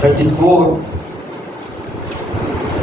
34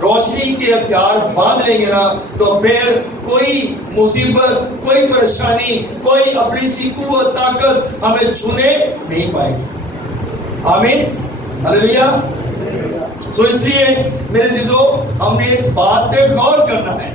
روشنی کے ہتھیار باندھ لیں گے نا تو پھر کوئی مصیبت، کوئی پریشانی، کوئی اپنی سی قوت طاقت ہمیں چھونے نہیں پائے گی. آمین، ہلیلویا. تو اس لیے میرے عزیزو ہم نے اس بات پہ غور کرنا ہے،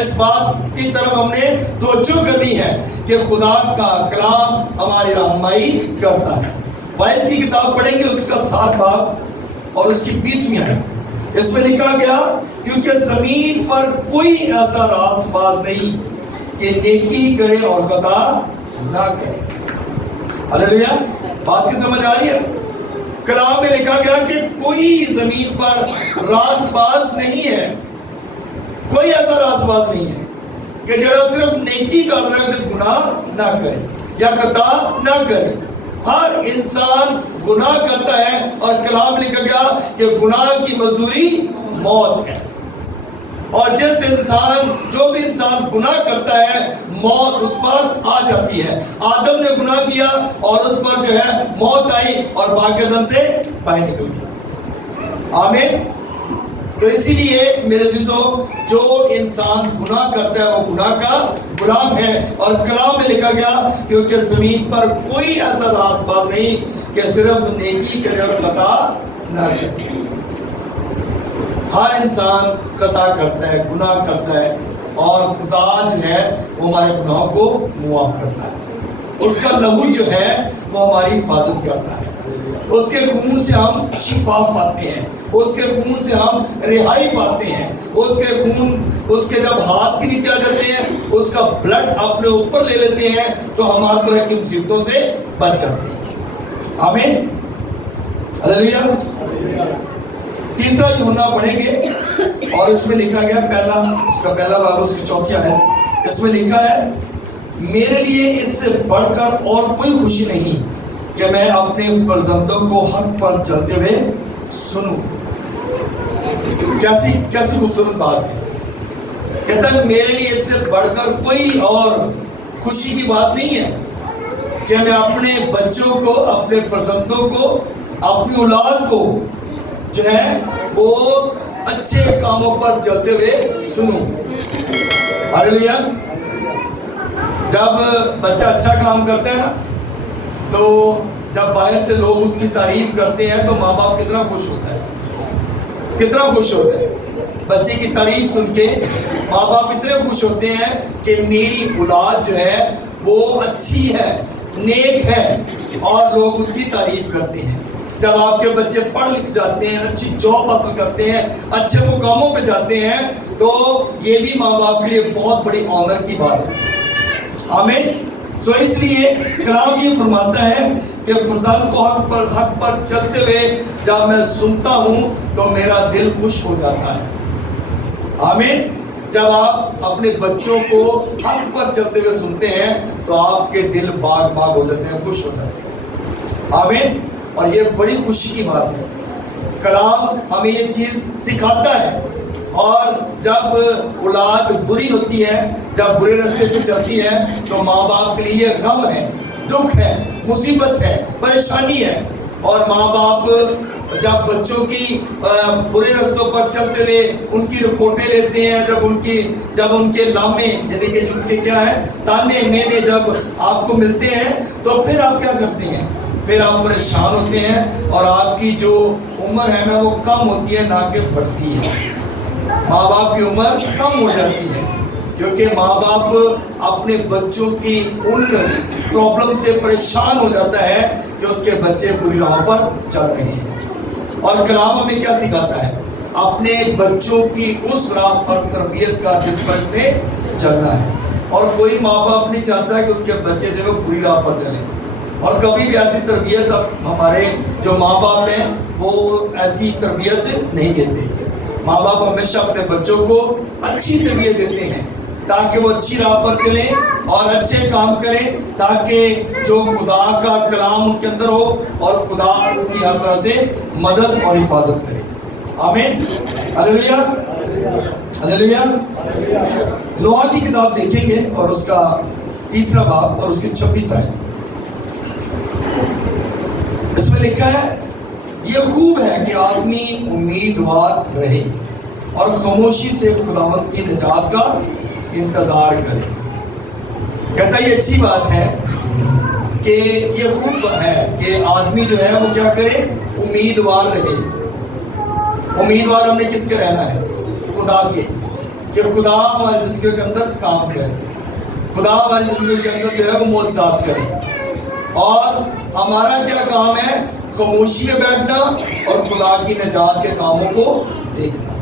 اس بات کی طرف ہم نے توجہ کرنی ہے کہ خدا کا کلام ہماری رہنمائی کرتا ہے. وائس کی کتاب پڑھیں گے، اس کا 7 باب اور اس کی 20ویں آیت. اس میں لکھا گیا کیونکہ زمین پر کوئی ایسا راست باز نہیں کہ نیکی کرے اور خطا نہ کرے. ہلیلویا. بات کی سمجھ آ رہی ہے؟ کلام میں لکھا گیا کہ کوئی زمین پر راست باز نہیں ہے، کوئی ایسا راست باز نہیں ہے کہ جڑا صرف نیکی کر رہا ہے گناہ نہ کرے یا خطا نہ کرے. ہر انسان گناہ کرتا ہے اور کلام لکھا گیا کہ گناہ کی مزدوری موت ہے. اور جو بھی انسان گناہ کرتا ہے موت اس پر آ جاتی ہے. آدم نے گناہ کیا اور اس پر جو ہے موت آئی اور باقی دن سے باہر نکل گیا. آمین. تو اسی لیے میرے عزیزو جو انسان گناہ کرتا ہے وہ گناہ کا غلام ہے. اور کلام میں لکھا گیا کیونکہ زمین پر کوئی ایسا راست باز نہیں کہ صرف نیکی کرے اور خطا نہ کرے. ہر انسان خطا کرتا ہے، گناہ کرتا ہے اور خدا جو ہے وہ ہمارے گناہوں کو معاف کرتا ہے. اس کا لہو جو ہے وہ ہماری حفاظت کرتا ہے. اس کے خون سے ہم شفا پاتے ہیں، اس کے خون سے ہم رہائی پاتے ہیں. اس کے جب ہاتھ کے نیچے آ جاتے ہیں، اس کا بلڈ اپنے اوپر لے لیتے ہیں تو ہم ہر طرح کی مصیبتوں سے بچ جاتے ہیں. آمین، ہلیلویا. تیسرا یوحنا پڑھیں گے اور اس میں لکھا گیا اس کا پہلا باب اس کی 4 آیت. اس میں لکھا ہے میرے لیے اس سے بڑھ کر اور کوئی خوشی نہیں کہ میں اپنے فرزندوں کو حق پر چلتے ہوئے سنوں. کیسی خوبصورت بات ہے. کہتا ہے میرے لیے اس سے بڑھ کر کوئی اور خوشی کی بات نہیں ہے کہ میں اپنے بچوں کو، اپنے فرزندوں کو، اپنی اولاد کو جو ہے وہ اچھے کاموں پر چلتے ہوئے سنوں. ہلیلویا. جب بچہ اچھا کام کرتا ہے نا تو جب باہر سے لوگ اس کی تعریف کرتے ہیں تو ماں باپ کتنا خوش ہوتا ہے، کتنا خوش ہوتا ہے. بچے کی تعریف سن کے ماں باپ اتنے خوش ہوتے ہیں کہ میری اولاد جو ہے وہ اچھی ہے، نیک ہے، اور لوگ اس کی تعریف کرتے ہیں. جب آپ کے بچے پڑھ لکھ جاتے ہیں، اچھی جاب حاصل کرتے ہیں، اچھے مقاموں پہ جاتے ہیں تو یہ بھی ماں باپ کے لیے بہت بڑی آنر کی بات ہے. آمین. سو اس لیے کلام یہ فرماتا ہے کہ فرزند کو حق پر چلتے ہوئے جب میں سنتا ہوں تو میرا دل خوش ہو جاتا ہے. آمین. جب آپ اپنے بچوں کو حق پر چلتے ہوئے سنتے ہیں تو آپ کے دل باغ ہو جاتے ہیں، خوش ہو جاتے ہیں. آمین. اور یہ بڑی خوشی کی بات ہے. کلام ہمیں یہ چیز سکھاتا ہے. اور جب اولاد بری ہوتی ہے، جب برے راستے پہ چلتی ہے تو ماں باپ کے لیے غم ہے، دکھ ہے، مصیبت ہے، پریشانی ہے. اور ماں باپ جب بچوں کی برے راستوں پر چلتے ہوئے ان کی رپورٹیں لیتے ہیں، جب ان کے لامے یعنی کہ ان کے کیا ہے تانے مینے جب آپ کو ملتے ہیں تو پھر آپ کیا کرتے ہیں؟ پھر آپ پریشان ہوتے ہیں اور آپ کی جو عمر ہے نا وہ کم ہوتی ہے نہ کہ بڑھتی ہے. ماں باپ کی عمر کم ہو جاتی ہے کیونکہ ماں باپ اپنے بچوں کی ان پرابلم سے پریشان ہو جاتا ہے کہ اس کے بچے بری راہ پر چل رہے ہیں. اور کلام ہمیں کیا سکھاتا ہے؟ اپنے بچوں کی اس راہ پر تربیت کا جس پر اس نے چلنا ہے. اور کوئی ماں باپ نہیں چاہتا ہے کہ اس کے بچے جو ہے بری راہ پر چلیں. اور کبھی بھی ایسی تربیت ہمارے جو ماں باپ ہیں وہ ایسی تربیت نہیں دیتے. ماں باپ ہمیشہ اپنے بچوں کو اچھی تربیت دیتے ہیں تاکہ وہ اچھی راہ پر چلیں اور اچھے کام کریں، تاکہ جو خدا کا کلام ان کے اندر ہو اور خدا ان کی ہر طرح سے مدد اور حفاظت کرے. آمین. ہلیلویا، ہلیلویا. نوح کی کتاب دیکھیں گے اور اس کا 3 باب اور اس کی 26 آیت. اس میں لکھا ہے یہ خوب ہے کہ آدمی امیدوار رہے اور خاموشی سے خداوند کی نجات کا انتظار کریں۔ کہتا یہ اچھی بات ہے کہ یہ خوب ہے کہ آدمی جو ہے وہ کیا کرے، امیدوار رہے۔ امیدوار ہم نے کس کے رہنا ہے؟ خدا کے، کہ خدا ہماری زندگی کے اندر کام کرے، خدا ہماری زندگی کے اندر جو ہے وہ معجزات کرے، اور ہمارا کیا کام ہے؟ خاموشی میں بیٹھنا اور خدا کی نجات کے کاموں کو دیکھنا۔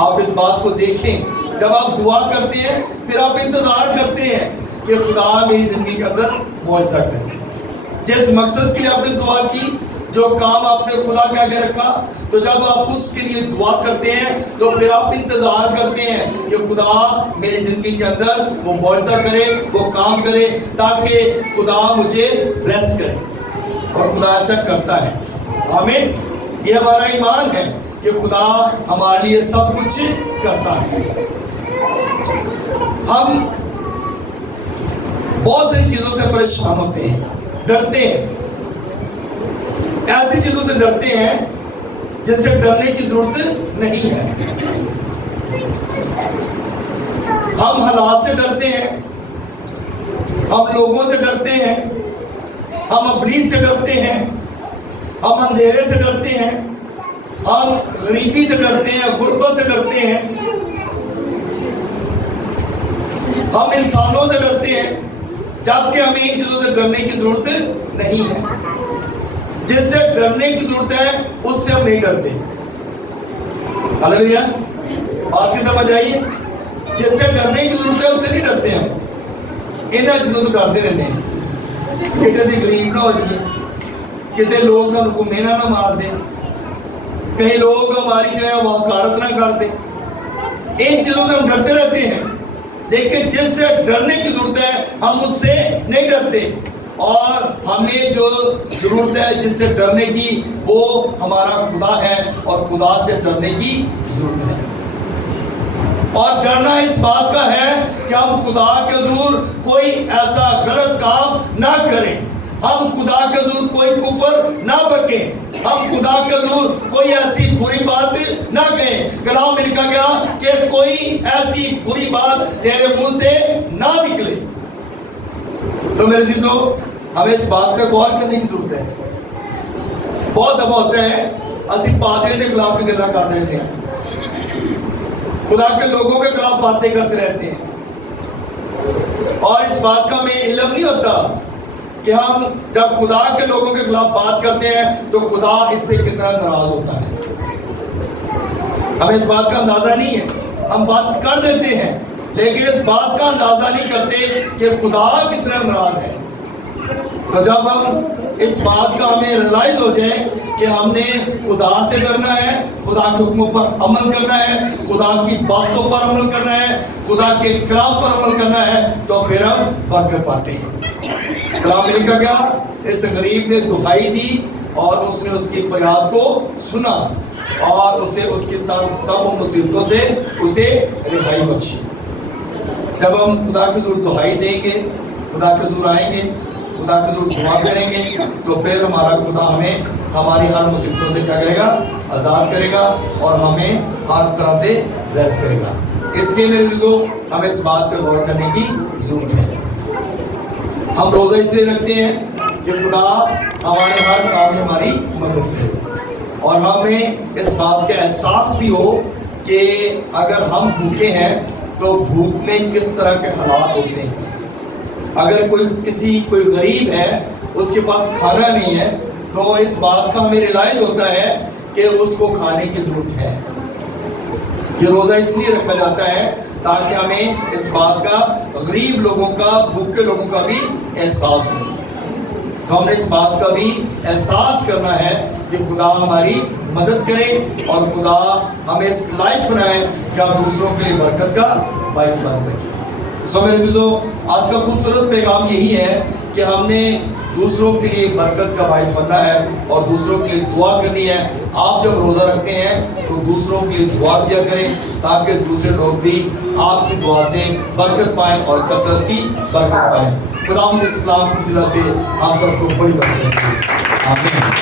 آپ اس بات کو دیکھیں، جب آپ دعا کرتے ہیں پھر آپ انتظار کرتے ہیں کہ خدا میری زندگی کے اندر معجزہ کرے۔ جس مقصد کے لیے آپ نے دعا کی، جو کام آپ نے خدا کے آگے رکھا، تو جب آپ اس کے لیے دعا کرتے ہیں تو پھر آپ انتظار کرتے ہیں کہ خدا میری زندگی کے اندر وہ معجزہ کرے، وہ کام کرے، تاکہ خدا مجھے بلیس کرے، اور خدا ایسا کرتا ہے۔ آمین۔ یہ ہمارا ایمان ہے کہ خدا ہمارے لیے سب کچھ کرتا ہے۔ ہم بہت سی چیزوں سے پریشان ہوتے ہیں، ڈرتے ہیں، ایسی چیزوں سے ڈرتے ہیں جن سے ڈرنے کی ضرورت نہیں ہے۔ ہم حالات سے ڈرتے ہیں، ہم لوگوں سے ڈرتے ہیں، ہم ابلیس سے ڈرتے ہیں، ہم اندھیرے سے ڈرتے ہیں، ہم غریبی سے ڈرتے ہیں، غربت سے ڈرتے ہیں، ہم انسانوں سے ڈرتے ہیں، جبکہ ہمیں ان چیزوں سے ڈرنے کی ضرورت نہیں ہے۔ جس سے ڈرنے کی ضرورت ہے اس سے ہم نہیں ڈرتے۔ ہاللیلویا، بات کی سمجھ آئیے؟ جس سے ڈرنے کی ضرورت ہے اس سے نہیں ڈرتے ہم، انہیں چیزوں سے ڈرتے رہتے ہیں کہ کسی غریب نہ ہو جائے، کسی لوگ سانو کو مینا نہ مار دیں، کئی لوگ ہماری جو ہے وہ حقارت نہ کر دیں۔ ان چیزوں سے ہم ڈرتے رہتے ہیں، لیکن جس سے ڈرنے کی ضرورت ہے ہم اس سے نہیں ڈرتے، اور ہمیں جو ضرورت ہے جس سے ڈرنے کی وہ ہمارا خدا ہے، اور خدا سے ڈرنے کی ضرورت ہے۔ اور ڈرنا اس بات کا ہے کہ ہم خدا کے حضور کوئی ایسا غلط کام نہ کریں، ہم خدا کے حضور کوئی کفر نہ بکیں، ہم خدا کے حضور کوئی ایسی بری بات نہ کہیں۔ کلام میں لکھا گیا کہ کوئی ایسی بری بات تیرے منہ سے نہ نکلے۔ تو میرے عزیزو، ہمیں اس بات پہ غور کرنے کی ضرورت ہے۔ بہت دفعہ ہوتا ہے اسی پادری کے خلاف کی گلا کرتے رہتے ہیں، خدا کے لوگوں کے خلاف باتیں کرتے رہتے ہیں، اور اس بات کا ہمیں علم نہیں ہوتا کہ ہم جب خدا کے لوگوں کے خلاف بات کرتے ہیں تو خدا اس سے کتنا ناراض ہوتا ہے۔ ہمیں اس بات کا اندازہ نہیں ہے، ہم بات کر دیتے ہیں لیکن اس بات کا اندازہ نہیں کرتے کہ خدا کتنا ناراض ہے۔ تو جب ہم اس بات کا ہمیں ریلائز ہو جائے کہ ہم نے خدا سے ڈرنا ہے، خدا کے حکموں پر عمل کرنا ہے، خدا کی باتوں پر عمل کرنا ہے، خدا کے کلام پر عمل کرنا ہے، تو پھر ہم برکت پاتے ہیں۔ کلام میں لکھا گیا، اس غریب نے دہائی دی اور اس نے اس کی فریاد کو سنا اور اسے اس کے ساتھ سب مصیبتوں سے اسے رہائی بخشی۔ جب ہم خدا کے حضور دہائی دیں گے، خدا کے حضور آئیں گے، خدا کے حضور دعا کریں گے، تو پھر ہمارا خدا ہمیں ہماری ہر مصیبتوں سے کیا کرے گا؟ آزاد کرے گا، اور ہمیں ہر طرح سے بلیس کرے گا۔ اس لیے میرے عزیزو، ہمیں اس بات پہ غور کرنے کی ضرورت ہے۔ ہم روزہ اس لیے رکھتے ہیں کہ خدا ہمارے ہر کام میں ہماری مدد کرے، اور ہمیں اس بات کا احساس بھی ہو کہ اگر ہم بھوکے ہیں تو بھوک میں کس طرح کے حالات ہوتے ہیں۔ اگر کوئی غریب ہے، اس کے پاس کھانا نہیں ہے، تو اس بات کا ہمیں ریلائز ہوتا ہے کہ اس کو کھانے کی ضرورت ہے۔ یہ روزہ اس لیے رکھا جاتا ہے تاکہ ہمیں اس بات کا غریب لوگوں کا، بھوکے لوگوں کا بھی احساس ہو۔ تو ہم نے اس بات کا بھی احساس کرنا ہے کہ خدا ہماری مدد کرے، اور خدا ہمیں اس لائق بنائے کہ ہم دوسروں کے لیے برکت کا باعث بن سکیں۔ سو میرے عزیزو، آج کا خوبصورت پیغام یہی ہے کہ ہم نے دوسروں کے لیے برکت کا باعث بننا ہے اور دوسروں کے لیے دعا کرنی ہے۔ آپ جب روزہ رکھتے ہیں تو دوسروں کے لیے دعا کیا کریں تاکہ دوسرے لوگ بھی آپ کی دعا سے برکت پائیں اور کثرت کی برکت پائیں۔ خداوند اس کلام کی وسیلہ سے آپ سب کو بڑی برکت دے۔ آمین۔